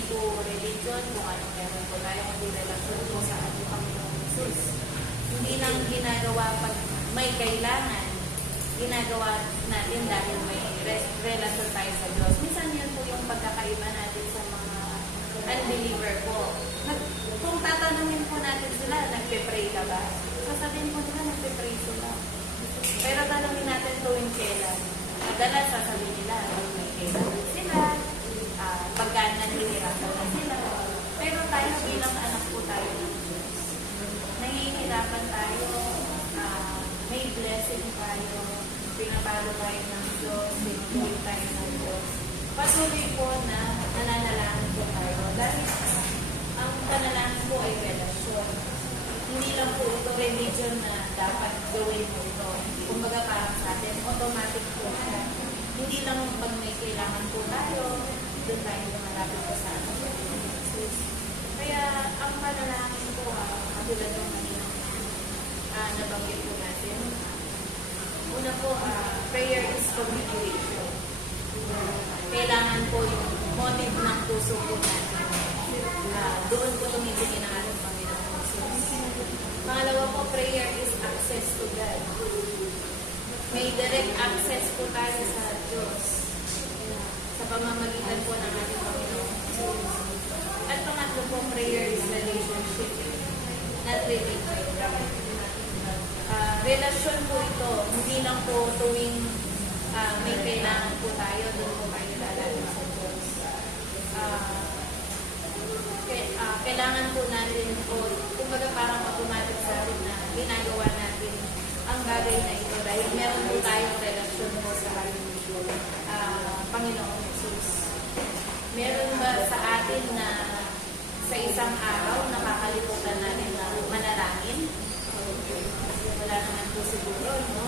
hindi po religion, kung ano meron po tayo, kundi relasyon po sa ating Panginoong Jesus. Hindi lang ginagawa pag may kailangan, ginagawa natin dahil may relasyon tayo sa Diyos. Minsan yun po yung pagkakaiba natin sa mga unbeliever po. Kung tatanungin po natin sila, nagpe-pray ka ba? Sasabihin po nila, nagpe-pray sila. Pero tanungin natin tuwing kailan. Madalas sasabihin nila, may kailangan sila, pagka nanihirapan na sila. Pero tayo bilang anak po tayo ng Diyos. Nahihirapan tayo, may blessing tayo, pinapalo tayo ng Diyos, pinutuloy tayo ng Diyos. Patuloy po na nananalangin po tayo. Dahil ang panalangin po ay relasyon. Hindi lang po ito religion na dapat gawin mo ito. Kumbaga parang sa atin, automatic po siya. Hindi lang pag may kailangan po tayo, doon tayo lumalapit po sa atin. Kaya ang panalangin po, katulad ng kanina nabanggit po natin, una po, prayer is communication. Kailangan po yung motive ng puso po natin. Doon po tumitingin ang ating Panginoon Jesus. Pangalawa po, prayer is access to God. May direct access po tayo sa Diyos sa pamamagitan po ng ating Panginoon Jesus. At pangatlo po, prayer is relationship, not religion. Relasyon po ito, hindi lang po tuwing may kailangan po tayo, doon po tayo lalapit sa Diyos. Kailangan po natin po, kumbaga parang automatic sa atin na ginagawa natin ang bagay na ito dahil meron po tayong relasyon po sa ating Panginoong Jesus. Meron ba sa atin na sa isang araw nakakalimutan natin na manalangin? Wala naman po siguro, no?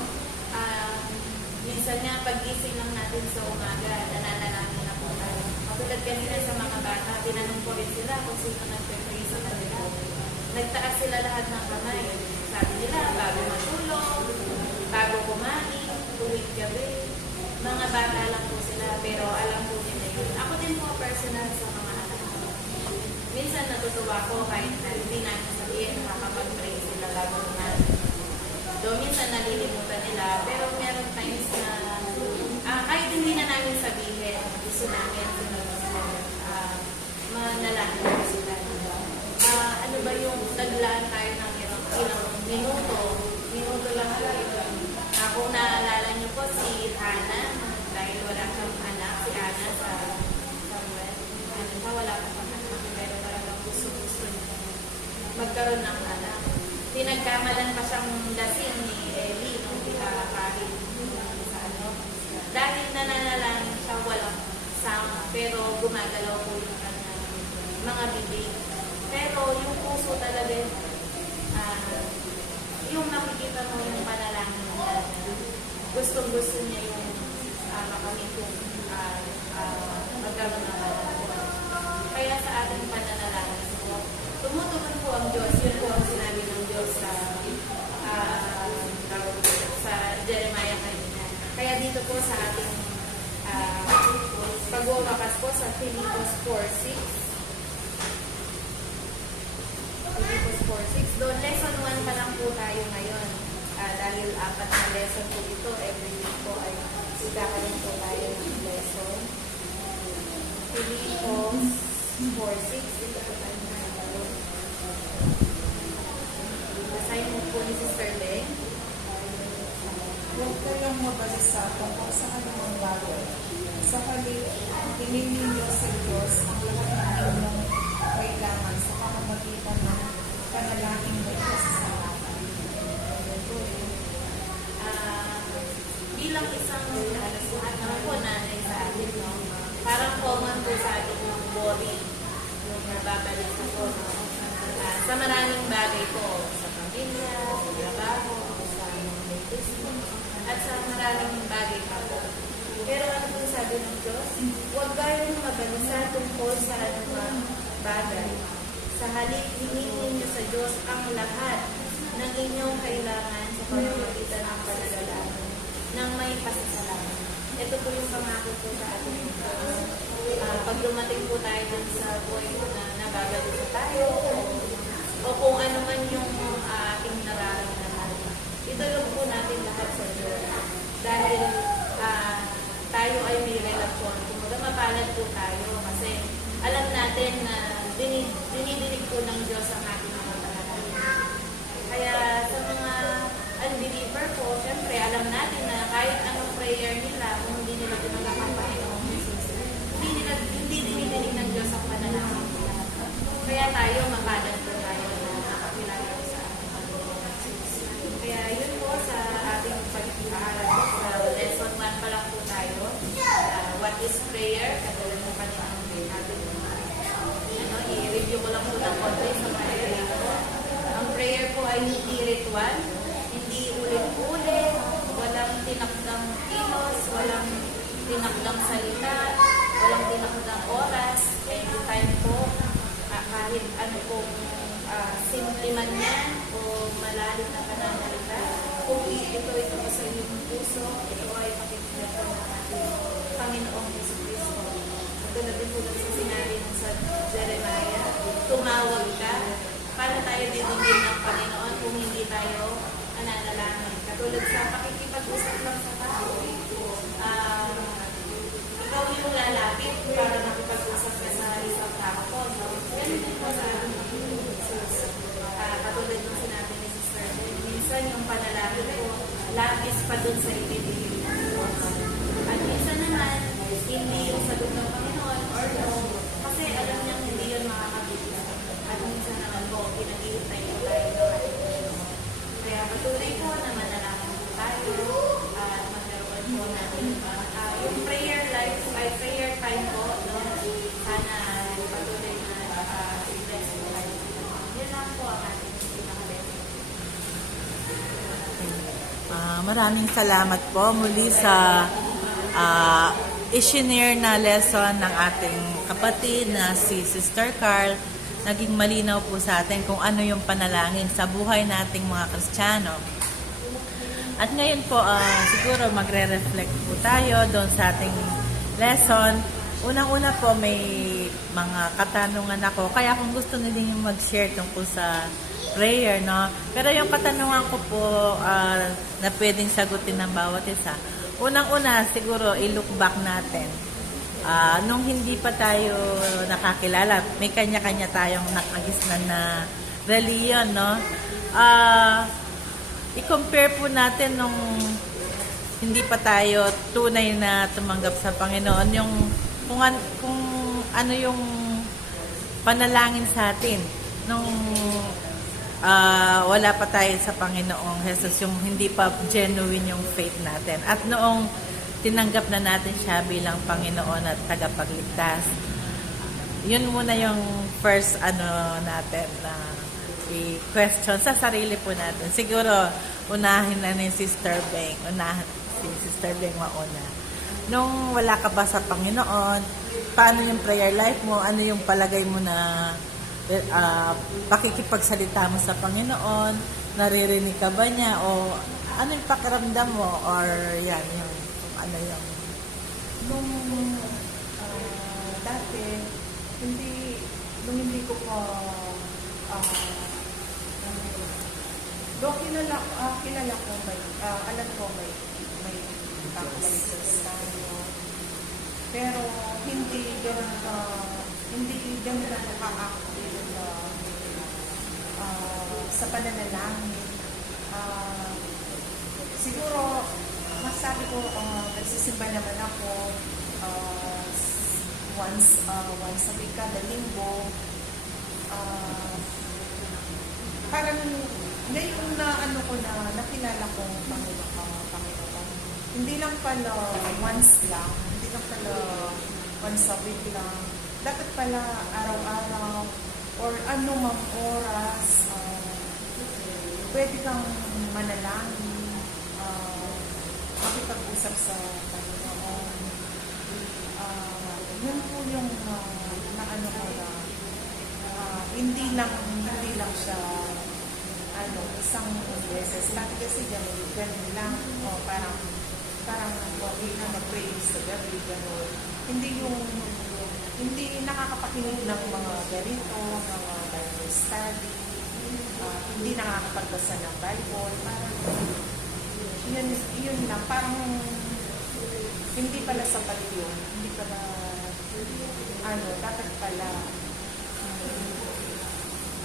Minsan nga, pag-gising lang natin sa umaga, nananalangin na po tayo. Katulad kanina sa mga bata, tinanong ko rin sila kung sino nagpe-pray sa kanila. Nagtaas sila lahat ng kamay. Sabi nila, bago matulog, bago kumain, tuwing gabi. Mga bata lang po sila, pero alam po nila yun. Ako din po personal sa mga anak ko. Minsan natutuwa ko kahit na hindi namin sabihin, nakakapag-pray sila bago kumain. Doon minsan nalilimutan nila, pero meron times na kahit hindi na namin sabihin, gusto namin manalangin ko sila. Ano ba yung naglaan tayo ng ilang minuto lang tayo. Kung naalala niyo po si Hannah, dahil wala siyang anak, si Hannah sa Samuel, wala pa siyang anak, pero talagang gusto niya magkaroon ng anak. Pinagkamalan pa siyang lasing ni Eli nung kahit sa ano. Dahil nananalangin siya, walang sama, pero gumagalaw po yung kanyang mga bibig. Pero yung puso talaga, yung nakikita mo yung panalangin niya, gustong-gusto niya yung makamit yung magkaroon ng anak. Kaya sa ating pananalangin, tumutugon po ang Diyos. Yun po ang sinabi ng Diyos sa Jeremiah kanina. Kaya dito po sa ating pagwawakas po sa Philippians 4:6. Philippians 4:6. Doon, lesson 1 pa lang po tayo ngayon. Dahil 4 na lesson po ito, every week po ay magkakaroon po tayo ng lesson. Philippians 4:6. Ito po tayo nakakaroon. Basahin mo po ni Sister Leng. Huwag kayong mabalisa tungkol sa anumang bagay. Sa halip, hingin ninyo sa Diyos ang lahat ng inyong kailangan sa pamamagitan ng panalangin may kasasalanan. Bilang isang ano po nanay sa atin, no? Parang common po sa atin yung worry, yung nababalik po, no? Sa maraming bagay po, sa pamilya, sa trabaho, sa business, at sa maraming bagay pa po. Pero ano po sabi ng Diyos? Huwag kayong mabalisa tungkol sa anumang bagay. Sa halip, hingin ninyo sa Diyos ang lahat ng inyong kailangan sa pamamagitan ng panalangin ng may pasasalamat. Ito po yung pangako po sa ating pag dumating po tayo dun sa point na nagagalito tayo o kung ano man yung ating nararamdaman, idulog po natin lahat sa Diyos. Dahil tayo ay may relasyon. Kumbaga mapalad po tayo kasi alam natin na dinidinig po ng Diyos ang ating mga panalangin. Kaya sa mga unbeliever po, siyempre alam natin na kahit anong prayer nila, kung hindi nila tinanggap ang Panginoong Jesus, hindi dinidinig ng Diyos ang panalangin nila. Kaya tayo, mapalad po tayo na nakakilala sa ating Panginoong Jesus. Kaya yun po sa ating pag-aaral po, sa lesson 1 pa lang po tayo. What is prayer? Katulad ng Panginoong natin. I-review ko lang po ng konti sa prayer po. Ang prayer po ay hindi ritual, hindi ulit-ulit, walang tinakdang kilos, walang tinakdang salita, walang tinakdang oras, anytime po, kahit ano pong simple man yan o malalim na pananalita, kung ito po sa iyong puso, ito ay pakikita po ng ating Panginoong Jesucristo. Tulad din po sa sinabi ng sa Jeremiah, tumawag ka, para tayo didingin ng Panginoon kung hindi tayo nananalangin. Katulad sa pakikipag-usap lang sa tao, ikaw yung lalapit para makipag-usap ka sa isang tao. No? Ganun din po sa Panginoon Jesus. Katulad ng sinabi ni Sister Ben, minsan yung panalangin ko, lapis pa dun sa ibibigay ng Diyos. At minsan naman, hindi yung sagot ng Panginoon or no, kasi alam niyang hindi yun makakabigay. At minsan naman po, pinag-iintay po tayo ng ating Diyos. Kaya patuloy po na manalangin po tayo at magkaroon po natin yung prayer life ay prayer time po, no? Sana patuloy na i-bless po tayo. Yun lang po ang ating pinaka-blessing. Maraming salamat po muli sa i-share na lesson ng ating kapatid na si Sister Carl. Naging malinaw po sa atin kung ano yung panalangin sa buhay nating mga Kristiyano. At ngayon po, siguro magre-reflect po tayo doon sa ating lesson. Unang-una po, may mga katanungan ako. Kaya kung gusto niyo mag-share tungkol sa prayer, no? Pero yung katanungan ko po na pwedeng sagutin ng bawat isa. Unang-una, siguro, i-look back natin. Nung hindi pa tayo nakakilala, may kanya-kanya tayong nakagisnan na reliyon, no? I-compare po natin nung hindi pa tayo tunay na tumanggap sa Panginoon, yung kung ano yung panalangin sa atin nung wala pa tayo sa Panginoong Jesus, yung hindi pa genuine yung faith natin. At noong tinanggap na natin siya bilang Panginoon at tagapagligtas. Yun muna yung first natin na i-question sa sarili po natin. Siguro, unahin na ni Sister Beng. Si Sister Beng mauna. Nung wala ka ba sa Panginoon, paano yung prayer life mo? Ano yung palagay mo na pakikipagsalita mo sa Panginoon? Naririnig ka ba niya? O ano yung pakiramdam mo? Or yan, yung ano yung dati nung hindi ko pa kilala ko alam ko may baptizers tayo, pero hindi ganun na nakaka-active sa pananalangin. Siguro masabi ko, nagsisimba naman ako once a week, kada linggo. Parang ngayon na nakilala ko ang Panginoon. Hindi lang pala once a week lang. Dapat pala araw-araw or anumang oras, pwede kang manalangin, makipag-usap sa Panginoon. Yun po yung naano ko na hindi lang siya isang beses. Dati kasi ganun lang, parang mag-pray sa gabi, gano'n. Hindi yung hindi nakakapakinig ng mga ganito, mga Bible study, hindi nakakapagbasa ng Bible, parang yun lang, parang hindi pala sapat yun, hindi pala, dapat pala,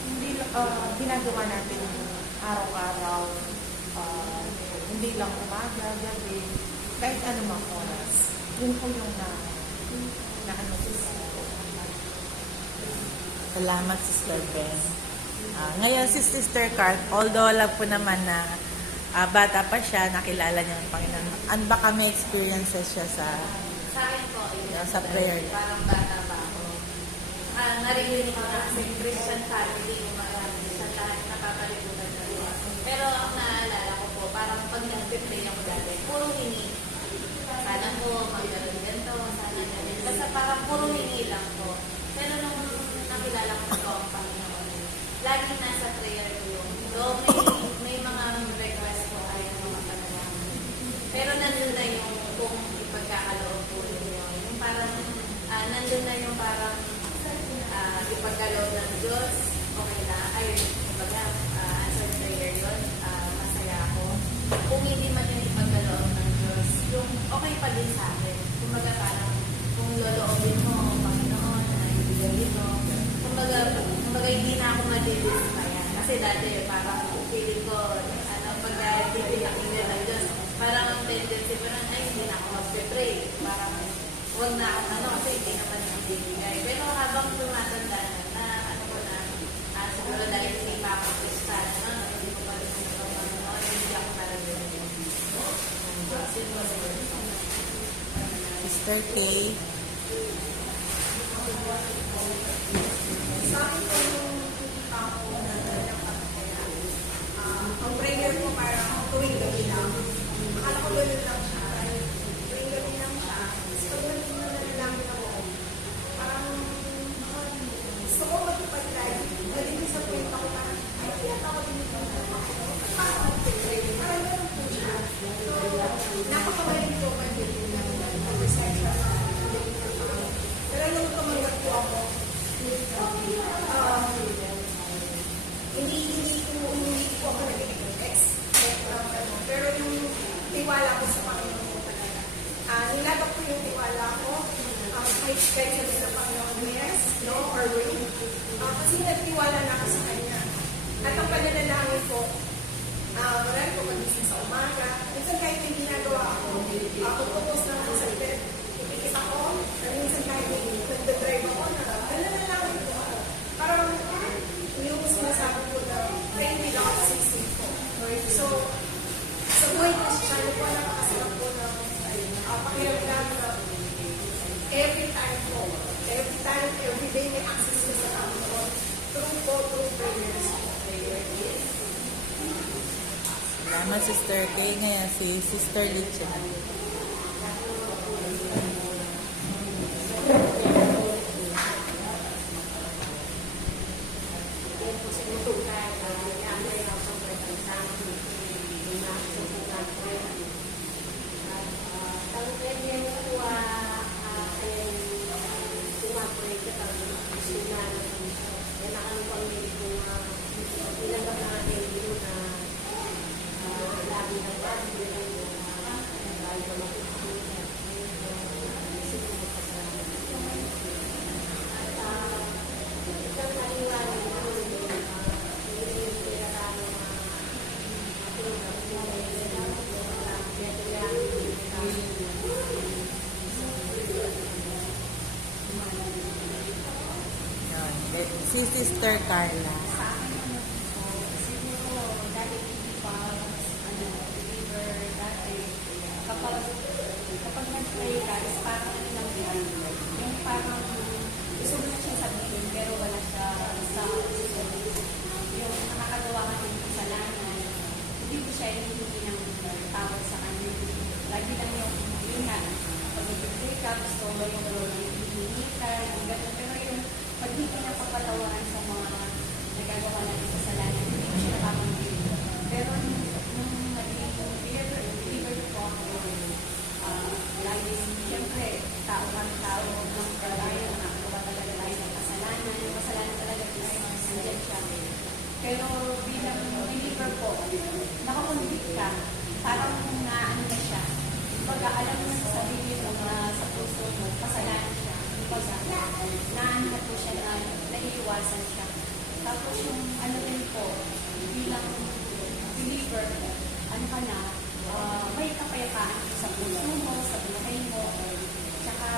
hindi, ginagawa natin araw-araw, hindi lang umaga, gabi, kahit anumang oras. Yun po yung na ano ko sa Salamat, Sister Ben. Ngayon, si Sister Carl, although alam po naman na bata pa siya, nakilala niya ang Panginoon. Ano baka may experiences siya sa Sa akin po, yun, sa prayer? parang bata pa ako. Narinig ko na kasi Christian family, yung mga Christian lahat nakakalimutan na rin. Pero ang naalala ko po, parang pag nag-pray ako dati, puro hingi. Sana po magkaroon ganito, sana ganito. Basta parang puro hingi lang po. Pero nung nakilala ko po ang Panginoon, laging nasa prayer ko yung may mga request po ay mga panalangin. Pero nandun na yung kung ipagkakaloob po ninyo. Yung parang, nandun na yung parang ipagkaloob ng Diyos, okay na. Ay, kumbaga, answer prayer yun, masaya ako. Kung hindi man yung ipagkaloob ng Diyos, yung okay pa din sa akin. Kumbaga parang, kung loloobin mo, Panginoon, na ibigay mo, kumbaga hindi na ako madidismaya. Kasi dati, parang feeling ko, pag pinakinggan ng Diyos, parang ang tendency ko na, ay, hindi na ako mag-pray. Parang, huwag na ako, kasi hindi naman yung bibigay. Pero habang tumatanda na ko na, siguro dahil hindi pa ako Christian, hindi ko pa rin sa Panginoon, hindi ako parang yun. Sister Kay? sa akin po yung tao na ang prayer ko parang tuwing gabi lang. Akala ko ganun lang siya. Tuwing gabi lang siya. Tapos pag nanalangin ako, parang gusto ko magpapagtay. Galing sa point ako parang, ay, kaya ako din ito. Parang mag-pray. Parang ganun po siya. So, napakawalin ko mag-pray ng recession. Pero nung tumanggap po ako, hindi ko ako nag-expect pero yung tiwala ko sa Panginoon ko talaga. Nilatok ko yung tiwala ko kahit sabi sa Panginoon, yes, no, or wait. Kasi nagtiwala na ako sa Kanya. At ang pananalangin ko, marami ko magising sa umaga. Minsan kahit yung ginagawa ako, pupupos lang ako sa bed, ipikit ako, minsan kahit nagdadrive ako, nananalangin ko. Parang yung sinasabi ko na friendly lang ako sa isip ko. So, sa buhay ko siya, po napakasarap po na pakiramdam na every time, every day may access ko sa Panginoon. Through prayers. Salamat, Sister Kay. Ngayon, si Sister Licha. Si Sister Carla. Sa akin naman po, siguro dati hindi pa believer dati kapag nag-pray ka, is parang ano lang yan, yung parang gusto mo na siya sabihin pero wala siya sa yung nakakagawa ka ng kasalanan, hindi mo siya hindi ng tawag sa kanya. Lagi lang yun nga, pag nag-pray ka, gusto mo yung role ng hihinitan, yung gano'n, pero yung pag hindi na papatawaran sa mga nagagawa natin sa kasalanan, hindi mo siya nakakamagin. Pero nung naging believer po ako, laging, siyempre, tao kang tao, ng kalayo na nandyan siya. Pero bilang believer po, nakakonvict ka, parang naano na siya. Kumbaga, alam mo sa sarili mo na sa puso mo, kasalanan siya. Kumbaga, naano na po siya na naiiwasan siya. Tapos yung ano din po, bilang believer, ano ka na, may kapayapaan sa puso mo, sa buhay mo, tsaka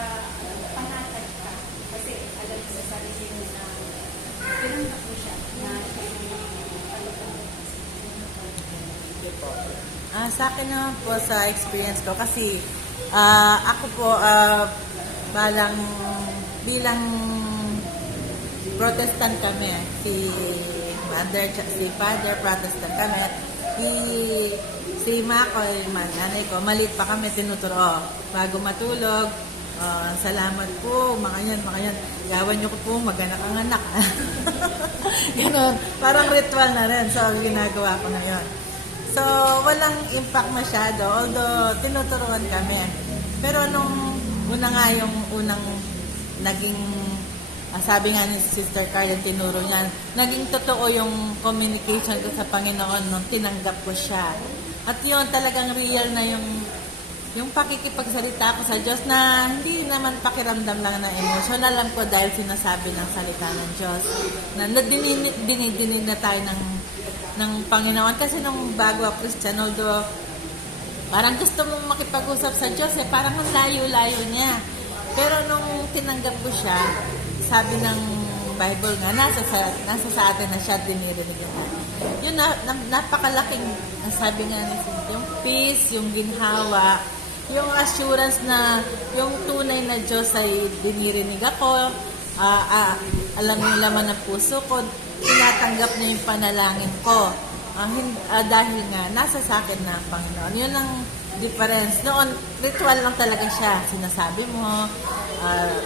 panatag ka. Kasi alam mo sa sarili mo na pinanggap mo siya na siya yung Sa akin naman po sa experience ko kasi ako po bilang Protestant kami, si Father Protestant kami, si Makoy, nanay ko, maliit pa kami tinuturo bago matulog. Salamat po, mga yan. Yawan niyo ko po, maganak-anak. Ganon. Parang ritual na rin. So, ginagawa ko na yun. So, walang impact masyado. Although, tinuturuan kami. Pero nung yung unang naging, sabi nga ni Sister Carl, yung tinuro niya, naging totoo yung communication ko sa Panginoon nung tinanggap ko siya. At yun, talagang real na yung pakikipagsalita ko sa Diyos na hindi naman pakiramdam lang na emotion. Alam ko dahil sinasabi ng salita ng Diyos na dinidinig na tayo ng Panginoon. Kasi nung bago ako Christian, although parang gusto mong makipag-usap sa Diyos, parang ang layo-layo niya. Pero nung tinanggap ko siya, sabi ng Bible nga, nasa sa atin na siya dinirinig na. Yun napakalaking, sabi nga yung peace, yung ginhawa, yung assurance na yung tunay na Diyos ay dinirinig ako, alam yung laman ng puso ko, tinatanggap niya yung panalangin ko. Dahil nga, nasa sa akin na Panginoon. Yun ang difference. Noon, ritual lang talaga siya. Sinasabi mo,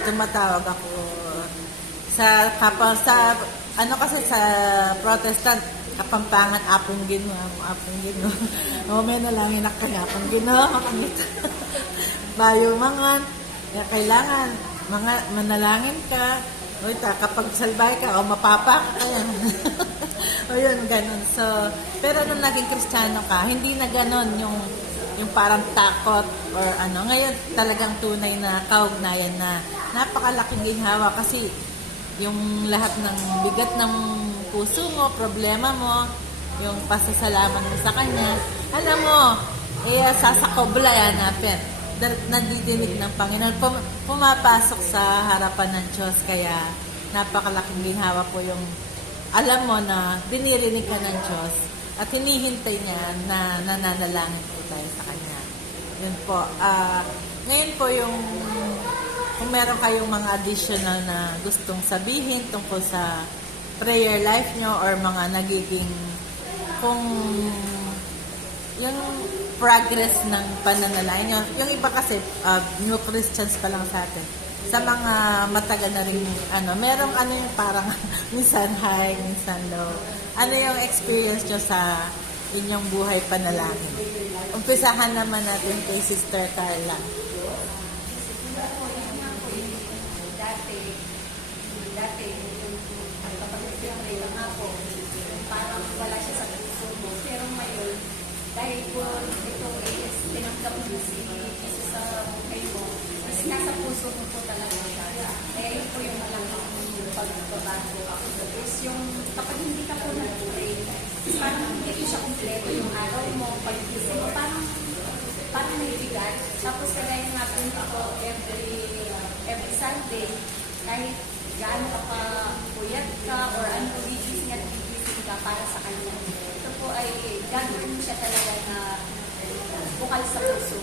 tumatawag ako sa kasi sa Protestant, Kapampangan, apong Ginoo. May nalangin na kanya, apong Ginoo, bayo mangan, kailangan, manalangin ka, kapag salbay ka, mapapa ka kaya. O yun, ganun. So, pero nung naging Kristiyano ka, hindi na ganun yung parang takot or ano. Ngayon, talagang tunay na kaugnayan na napakalaking ginhawa kasi yung lahat ng bigat ng puso mo, problema mo, yung pasasalamat mo sa Kanya, alam mo, sasakobla yan natin. Nadidinig ng Panginoon. Pumapasok sa harapan ng Diyos, kaya napakalaking ginhawa po yung alam mo na dinirinig ka ng Diyos at hinihintay niya na nananalangin po tayo sa Kanya. Yun po. Ngayon po kung meron kayong mga additional na gustong sabihin tungkol sa prayer life nyo or mga nagiging kung yung progress ng pananalangin nyo. Yung iba kasi new Christians pa lang sa atin. Sa mga matagal na rin merong yung parang minsan high, minsan low. Ano yung experience nyo sa inyong buhay panalangin? Umpisahan naman natin kay Sister Carla. Dati, kapag nag-pray lang ako, parang wala siya sa puso mo. Pero ngayon, dahil po ito is tinanggap mo si Jesus sa buhay mo, is nasa puso mo po talaga siya. Kaya yun po yung malaking pagbabago ako. Is yung kapag hindi ka po nag-pray, parang hindi ko siya kompleto yung araw mo, pag-isip mo, parang may bigat. Tapos kagaya nga po ako every Sunday, kahit gaano ka pa puyat ka or ano, gigising at gigising ka para sa Kanya. Ito po ay gagawin mo siya talaga na bukal sa puso.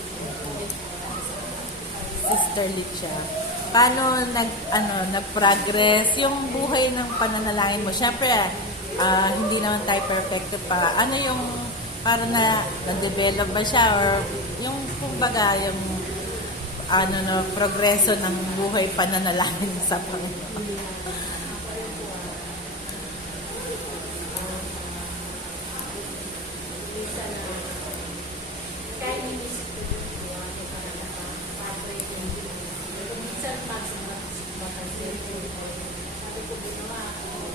Sister Licha, paano nag-progress yung buhay ng pananalangin mo? Siyempre, hindi naman tayo perfecto pa. Ano yung parang na-develop ba siya or yung kumbaga yung progreso ng buhay pananalangin sa Panginoon? Sabi ko, ginawa ako,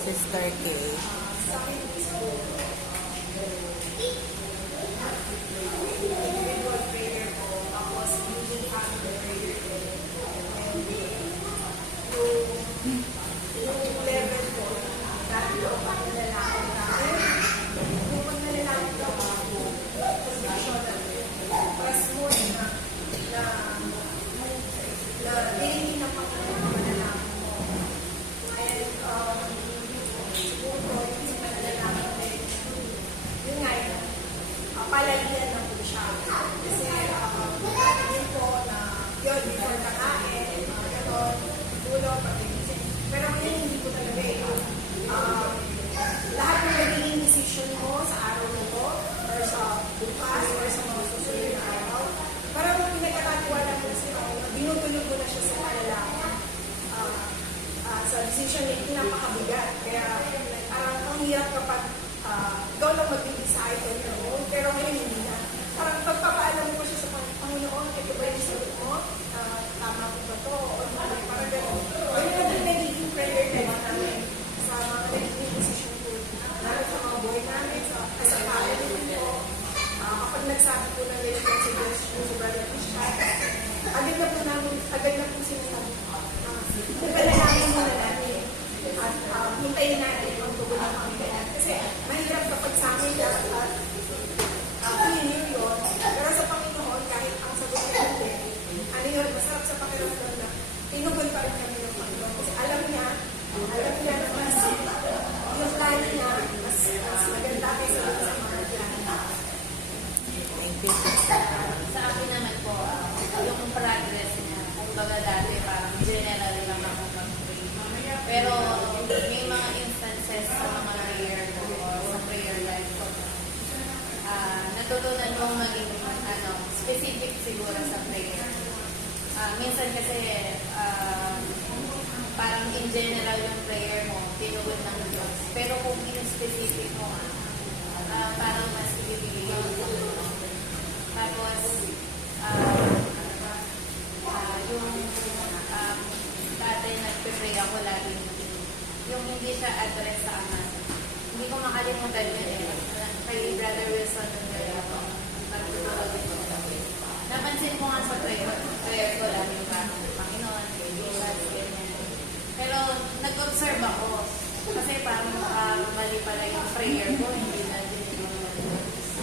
Sister Kay. Individual prayer po, tapos using family prayer din. And yung level po, dahil po pag nalalakad namin, yung pag nalalakad daw ako, position press mo na daily na Panginoon manalangin mo. And siguro, yung manalangin din, yun nga, palalian na po siya. Kasi yun po na yun, before nakain, gano'n, ulo, pag-iisip. Pero ngayon hindi po talaga eh. Lahat ng magiging decision mo sa araw na to, or sa bukas, or sa mga susunod na araw, parang pinagkakatiwala mo siya, dinutulog mo na siya sa palalangin. Sa decision making napakabigat. Kaya parang ang hirap kapag ikaw lang mag-decide on your own, pero ngayon hindi na. Parang pagpapaalam ko siya sa Panginoon, ito ba yung sagot mo? Tama ko ba to? O mali? Parang gano'n. O yun ang nagiging prayer life namin sa mga nagiging decision ko. Lalo sa mga boy namin, sa family ko. Kapag nagsabi ko na rin yung suggestion sa brother Christian, agad na po sinasabi ko. Ipanalangin muna natin. At hintayin natin ang tugon ng Panginoon. Kasi mahirap kapag sa amin dapat pinili yun. Pero sa Panginoon, kahit ang sagot niya hindi, ano yun, masarap sa pakiramdam na tinugon pa rin kami ng Panginoon. Kasi alam niya na mas yung plano niya, mas maganda kaysa sa mga plano. Thank you. Sa akin naman po, yung progress niya, kumbaga dati parang general lang ako mag-pray. Pero may mga instances sa mga prayer ko, sa prayer life ko, natutunan mong maging specific siguro sa prayer. Minsan kasi parang in general yung prayer mo, tinugon ng Diyos. Pero kung in specific mo, parang mas ibibigay yung tapos, yung dati nagpipray ako lagi yung hindi siya address sa Ama. Hindi ko makalimutan yun eh. Kay Brother Wilson nung gaya ako. Nagtutulog ito. Napansin ko nga sa prayer ko lagi yung Panginoon, kay Jesus, ganyan. Pero nag-observe ako. Kasi parang mali pala yung prayer ko, hindi na din yung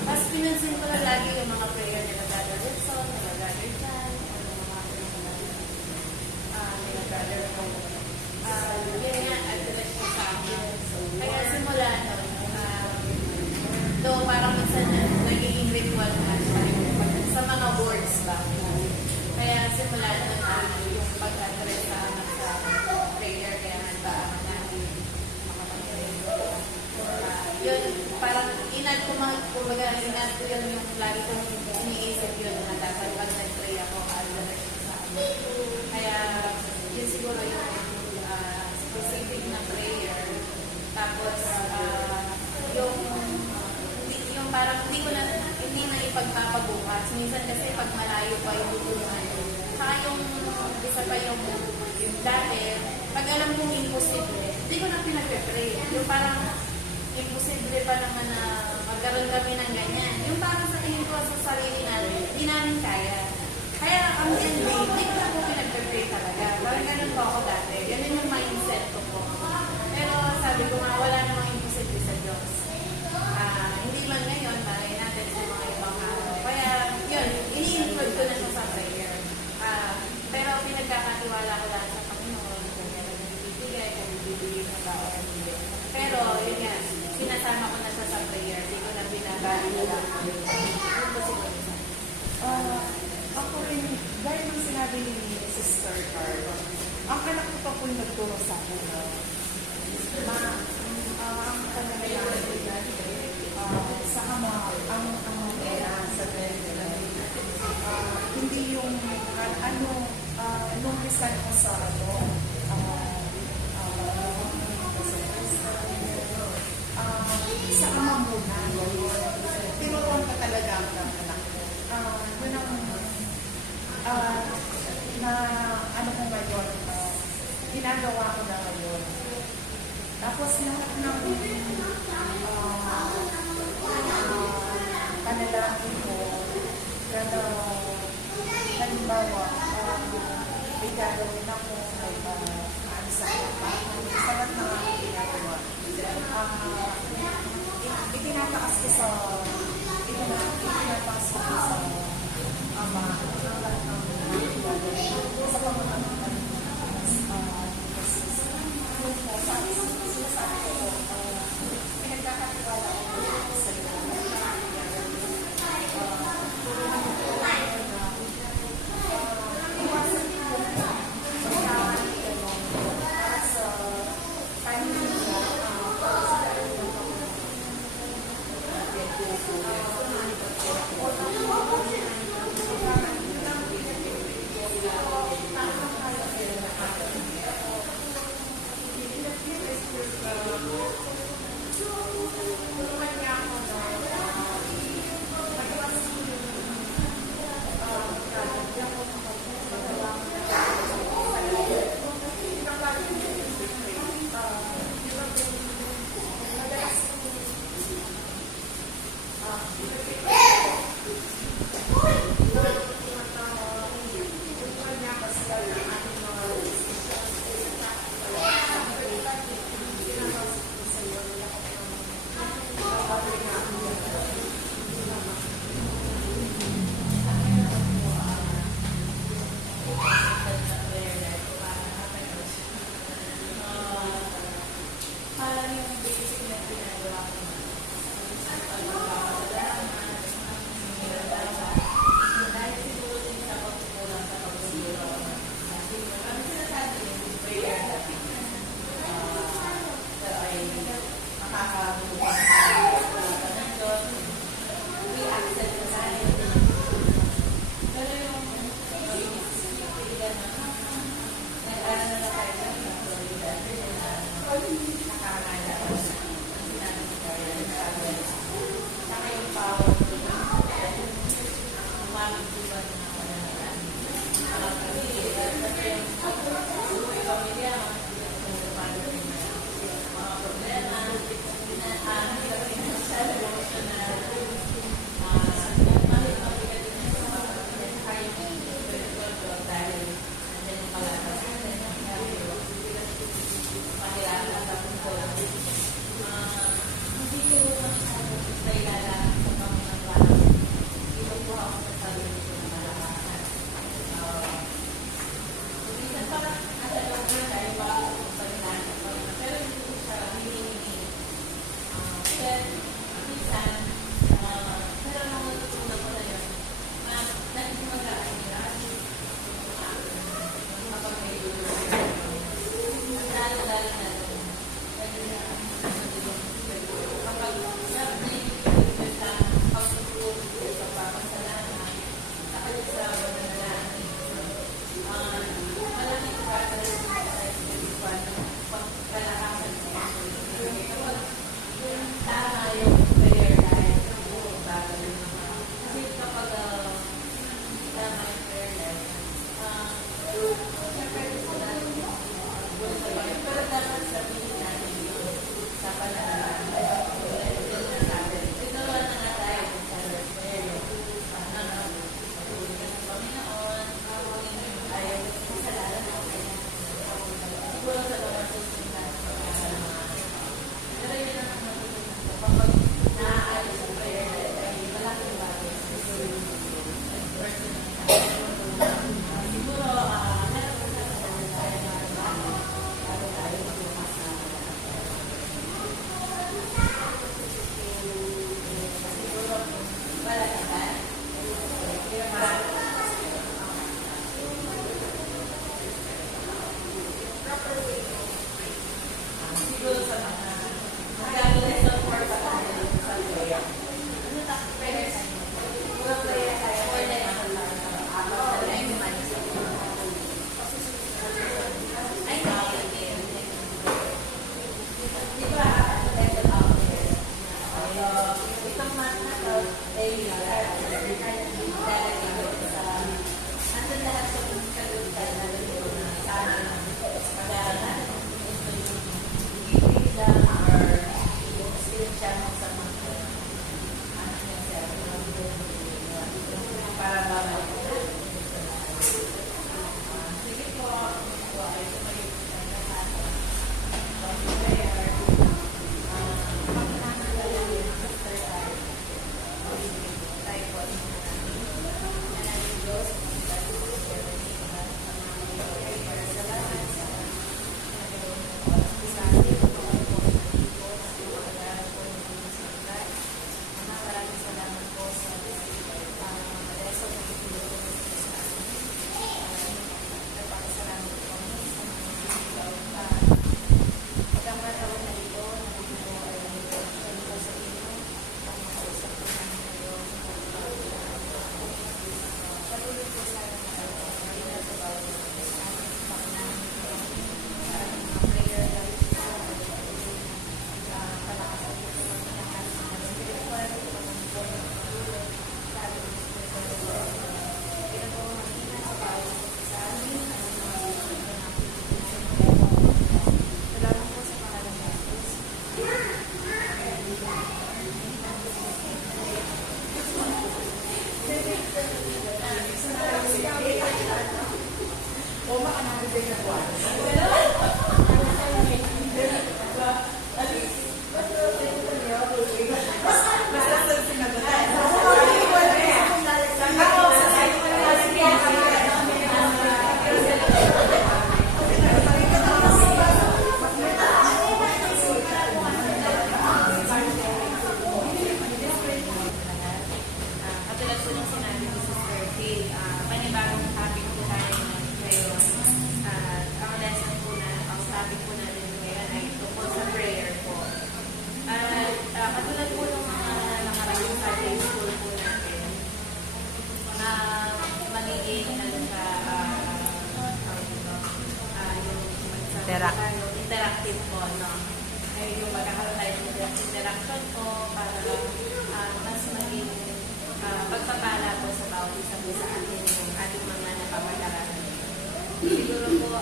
tapos pinansin ko na lagi yung mga prayer nila Brother Wilson, nila Brother Chan, nila Brother Paul. Yun nga, address ko sa akin. Kaya simula nun, though parang minsan nagiging ritual na siya sa mga words ba. Kaya simula nun yung pag-address sa amin sa prayer, kaya nagpaaman namin makapag-pray. Yun, parang inad ko kumbaga inad ko yun yung lagi kong iniisip yun na dapat pag nag-pray ako, address ko sa amin. Kaya yun siguro yung specific na prayer. Tapos, yung parang hindi na ipagpapabukas. Minsan kasi pag malayo pa yung tulungan. Saka yung isa pa yung dati, pag alam kong imposible, hindi ko na pinag-pray. Yung parang imposible pa naman na magkaroon kami ng ganyan. Yung parang sa tingin ko sa sarili natin, hindi namin kaya. Kaya ang ending, hindi ko na po pinag-pray talaga. Parang ganun po ako dati. Ganun yung mindset ko po. Pero sabi ko nga, wala namang imposible sa Diyos. Hindi man ngayon, malay natin sa mga ibang araw. Kaya, yun, ini-include ko na siya sa prayer. Pero pinagkakatiwala ko lang sa Panginoon kung meron na ibibigay, kung ibibigay na ba o hindi. Pero, yun yan, sinasama ko na siya sa prayer. Hindi ko na binabali na lang. Ano po siguro? Ako rin, dahil nung sinabi ni Sister Carl, ang anak ko pa po nagturo sa akin na ang pananayanan ko yan sa ang pera sa hindi yung nung lisan ko sa sa ama muna. Tinuruan ka talaga ang anak. Yun ang na ano ko ngayon, ginagawa ko na ngayon. Tapos lahat ng panalangin ko, kada halimbawa, may gagawin ako, may sa lahat na aking ginagawa. Itinataas ko sa ama, ang lahat ng sa pamamagitan sinasabi ko, pinagkakatiwala ko sa iyo. Katulad po ng sinabi ko sa Thursday, panibagong topic po tayo ngayon. Ang lesson po na, ang topic po natin ngayon ay tungkol sa prayer po. Katulad po ng mga nakarang Sunday school po natin, magiging interactive po, no? Ay, yung magkakaroon tayo ng interaction po para mas maging pagpapala po sa bawat isa po sa atin yung ating mga napapag-aralan. Siguro po,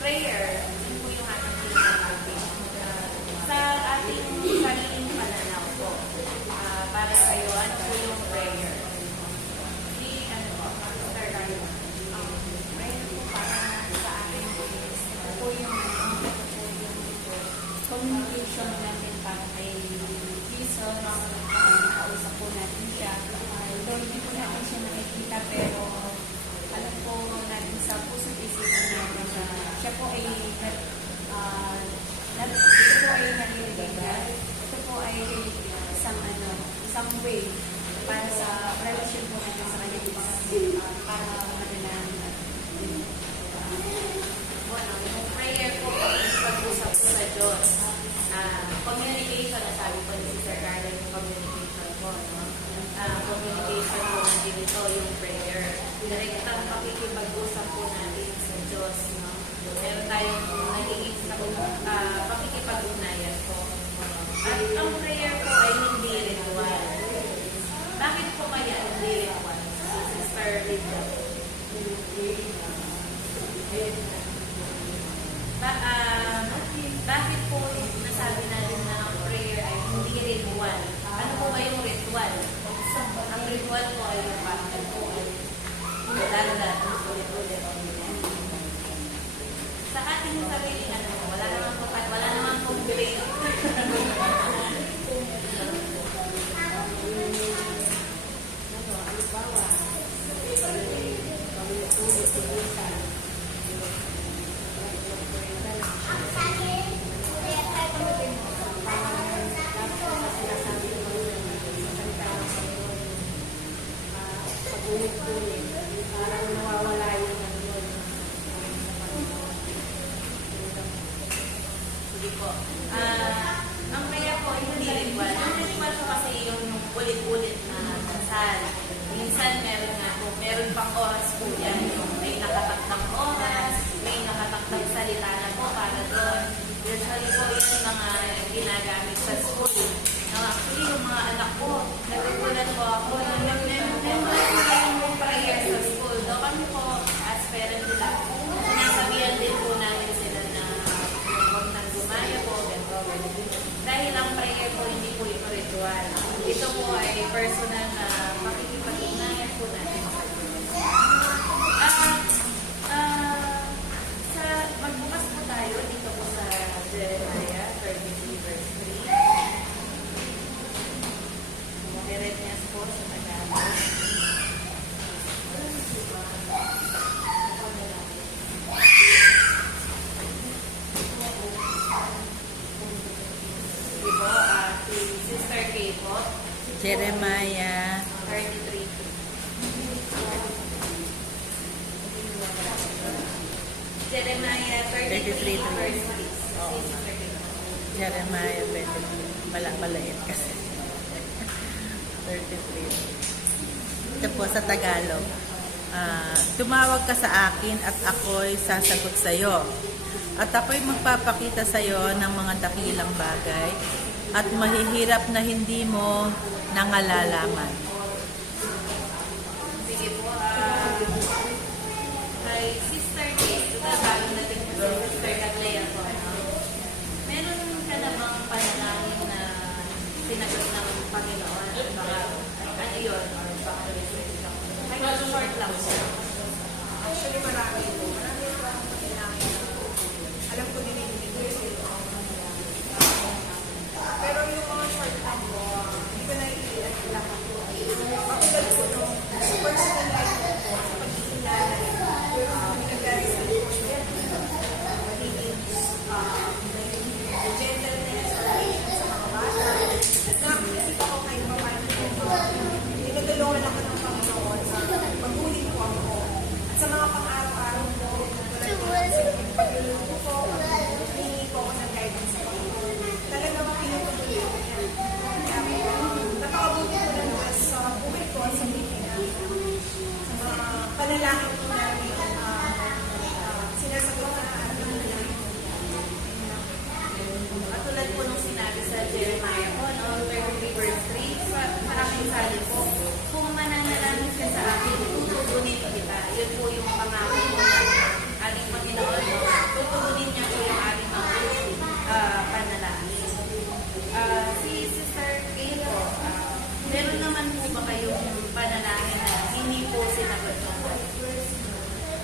prayer, yun po yung ating pinaka-topic. Sa ating sariling pananaw po, para sa iyo, ano po yung prayer? Prayer po para sa akin po yung communication natin para kay Jesus, kausap po natin siya. Though hindi po natin siya nakikita, pero alam po natin sa puso't isipan natin na siya po ay naririnig na. Ito po ay isang way para sa relasyon po natin sa kanya para madalaman natin. Bueno, yung prayer po, pag-usap po sa Diyos. Communication, sabi po ni Sister Carla, yung communication po, no? Communication po natin ito, yung prayer. Direktang pakikipag-usap po natin sa Diyos, no? Meron tayong nagiging pakikipag-ugnayan po. At ang prayer po ay hindi ritual. Bakit po kaya hindi ritual? Sister Lydia. Bakit po nasabi natin na ang prayer ay hindi ritual? Ano po ba yung ritual? Ang ritual po ay yung bakit po ay dala-dala, ulit-ulit. Sa ating sarili, wala naman po prayer. Ulit-ulit, parang nawawala yung Sige po. Ang prayer po ay hindi ritual. Ang ritual po kasi yung ulit-ulit na dasal. Minsan meron pang oras po yan. Yung may nakatakdang oras, may nakatakdang salita na po para doon. Usually po yung mga ginagamit sa school. Actually, yung mga anak ko, nagugulat po ako na yung prayer sa school. Doon kami po, as parent nila, sinasabihan din po namin sila na huwag nang gumaya po, gano'n. Dahil ang prayer po, hindi po ito ritual. Ito po ay personal na pakikipag-ugnayan po natin sa Diyos. Magbukas po tayo dito po sa Jeremiah 33 verse 3. Jeremiah po sa Tagalog. Diba, si Sister Kay po, Jeremiah 33. Jeremiah 33 verse 3. Si Sister Kay po. Jeremiah 23. Malait kasi. 33. Ito po sa Tagalog. Tumawag ka sa akin at ako'y sasagot sa iyo. At ako'y magpapakita sa iyo ng mga dakilang bagay at mahihirap na hindi mo nangalalaman. Sige po, kay Sister Kay, bago natin po si Sister Catlea po, meron ka namang panalangin na sinagot ng Panginoon? Ano yun? Or baka kahit short lang siya. Actually,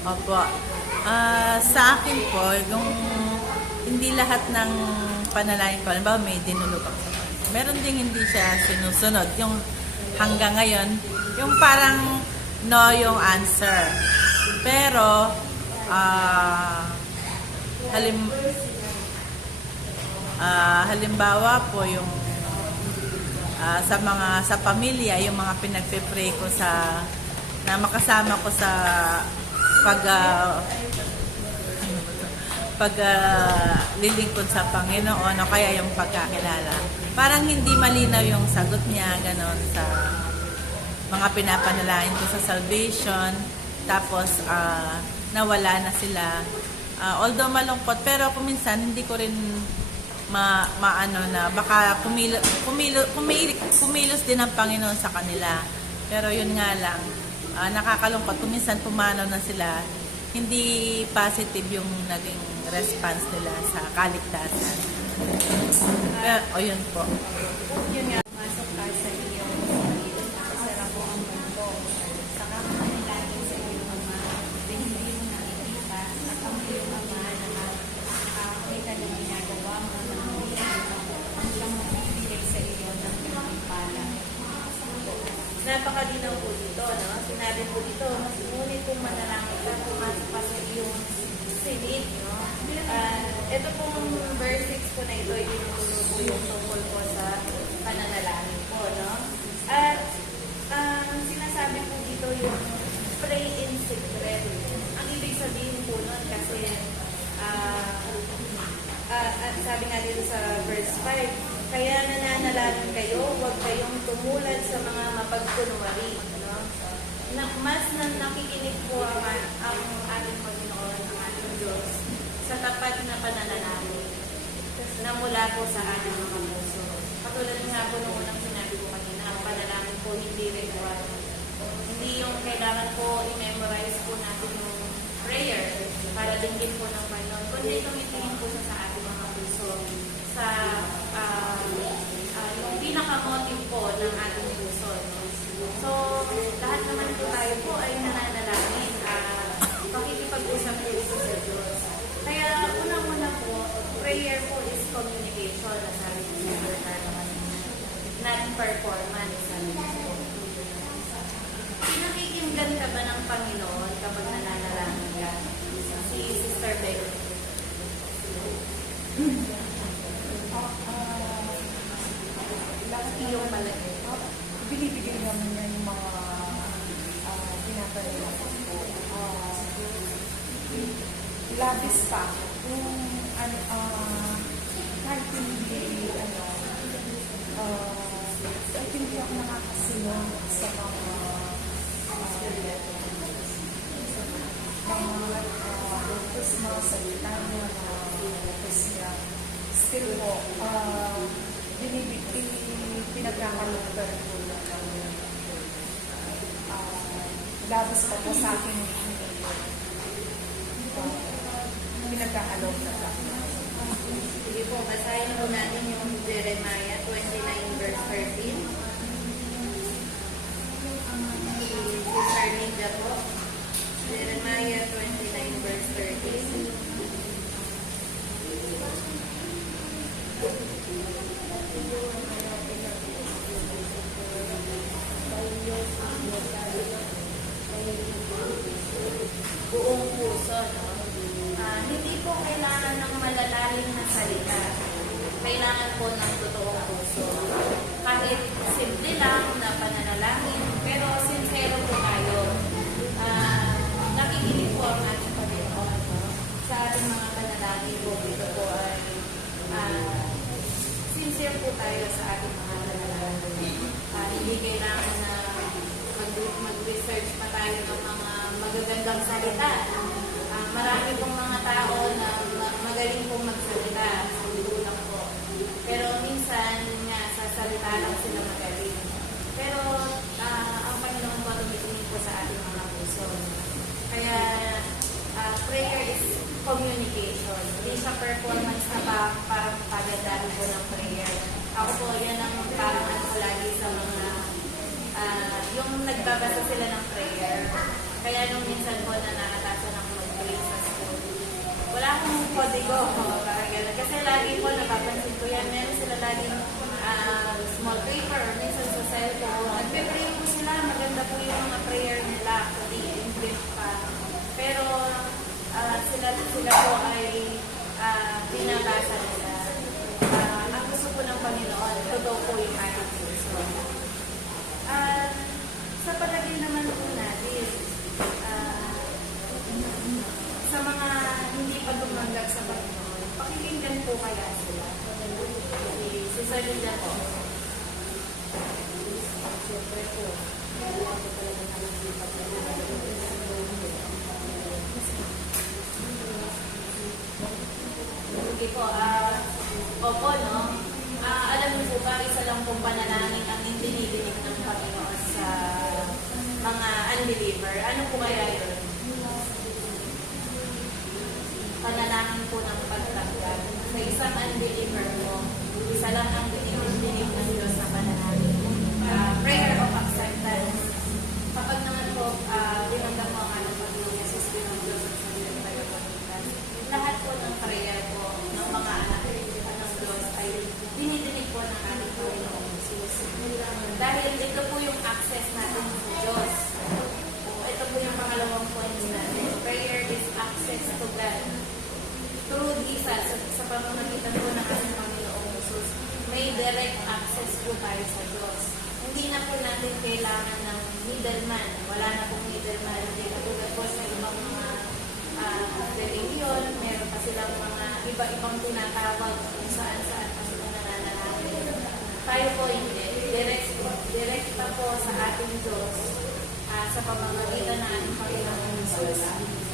Opo. Sa akin po, yung hindi lahat ng panalangin ko, halimbawa may dinulog ako sa Panginoon. Meron ding hindi siya sinusunod. Yung hanggang ngayon, yung parang no yung answer. Pero, halimbawa po yung sa pamilya, yung mga pinagpe-pray ko na makasama ko sa lilingkod sa Panginoon o kaya yung pagkakilala. Parang hindi malinaw yung sagot niya, ganon, sa mga pinapanalangin ko sa salvation. Tapos, nawala na sila. Although malungkot, pero kuminsan hindi ko rin maano na baka kumilos din ang Panginoon sa kanila. Pero yun nga lang, nakakalungkot. Kuminsan pumanaw na sila, hindi positive yung naging response nila sa kaligtasan. Pero, yun po. Yun nga, pumasok ka sa iyong sarili, nakasara ko ang mundo. Saka manalangin sa iyong Ama, na hindi mo nakikita, at ang iyong Ama na nakakita ng ginagawa mo, na hindi ang siyang magbibigay sa iyo ng pinagpala. Napakalinaw po dito, no? Sinabi po dito, ngunit kung manalangin ka, pumasok ka sa iyong silid, no? Ito pong verse 6 po na ito, itinuturo po yung tungkol po sa pananalangin po, no? At ang sinasabi po dito yung pray in secret. Ang ibig sabihin po nun kasi at sabi nga dito sa verse 5, kaya nananalangin kayo, huwag kayong tumulad sa mga mapagkunwari, no? Mas nakikinig po ang ating Panginoon, ang ating Diyos, sa tapat na pananalangin na mula po sa ating mga puso. Katulad nga po nung unang sinabi ko kanina, ang panalangin po hindi ritual. Hindi yung kailangan po i-memorize po natin yung prayer para dinggin po ng Panginoon, kundi tumitingin po sa ating mga puso, sa yung pinaka-motive po ng ating puso. No? So, lahat naman po tayo po ay nananalangin. Pakikipag-usap po ito sa Diyos. Kaya unang-una po, prayer po is communication, sabi ko sa not performance. Pinakikinggan ka ba ng Panginoon kapag nananalangin ka? Si Sister Beck. Iyong palagay. Binibigay naman niya yung mga pinapanalangin ko. Labis pa. Yung kahit hindi kahit hindi ako nakakasunod sa mga Christmas, sa Itanya, Christmas, still po, pinagkakalugtan ko na labis pa po sa akin pinagkakalugtan ka. Sige po, basahin po natin yung Jeremiah 29 verse 13. Sister Ninja po. Jeremiah 29 verse 13. Buong puso, no? Hindi po kailangan ng malalalim na salita. Kailangan po ng totoong puso. Kahit simple lang na pananalangin, pero sincero po tayo. Nakikinig po ang ating Panginoon, no? Sa ating mga panalangin po, ito po ay sincere po tayo sa ating mga panalangin. Hindi kailangan na mag-research pa tayo ng mga magagandang salita. Marami pong mga tao na magaling pong magsalita sa lang po. Pero minsan nga sa salita lang sila magaling. Pero ang Panginoon po tumitingin po sa ating mga puso. Kaya prayer is communication. Hindi siya performance na parang pagandahan po ng prayer. Ako po, yan ang parang ko lagi sa mga yung nagbabasa sila ng prayer. Kaya nung minsan po na nakatasan ako kaya sila? Si Sir Linda po. Siyempre po, wala po talaga namin sipat na Sige po, opo, no? Alam niyo po ba, isa lang pong panalangin ang dinidinig ng Panginoon sa mga unbeliever. Ano po kaya yun? Panalangin po ng pagtanggap. Sa isang unbeliever po, isa lang ang dinidinig ng Diyos na panalangin. Prayer of acceptance. Kapag naman po, tinanggap mo ang ating Panginoon Jesus ng Diyos at sa Diyos tayo pagkikas, lahat po ng prayer po ng mga anak ng Diyos ay dinidinig po ng ating Panginoon Jesus. Dahil ito po yung access natin sa Diyos. Ito po yung pangalawang point natin. Prayer is access to God. Through Jesus, sa pamamagitan po ng ating Panginoong Jesus, may direct access po tayo sa Diyos. Hindi na po natin kailangan ng middleman. Wala na pong middleman. Hindi katulad po sa ibang mga religion, meron pa silang mga iba-ibang tinatawag kung saan-saan pa sila nananalangin. Tayo po hindi. Direct pa po sa ating Diyos sa pamamagitan ng ating Panginoong Jesus.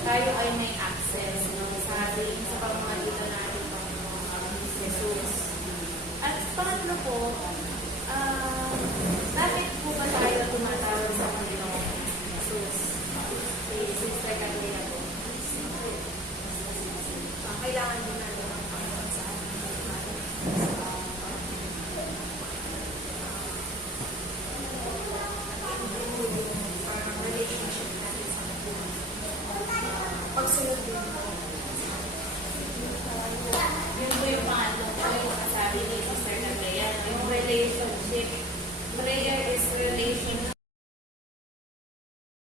Tayo ay may access sa pamamagitan ng ating Panginoong Jesus. At pangatlo po, bakit po ba tayo tumatawag sa Panginoong Jesus? Si Sister Carolina po. Kailangan din natin ang Panginoon sa ating relationship natin sa Pagsunod